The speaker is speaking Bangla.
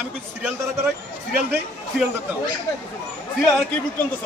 আমি কিছু সিরিয়াল দ্বারা করাই সিরিয়াল দেই সিরিয়াল দেখতাম সিরিয়াল আর কি বুক করতেছ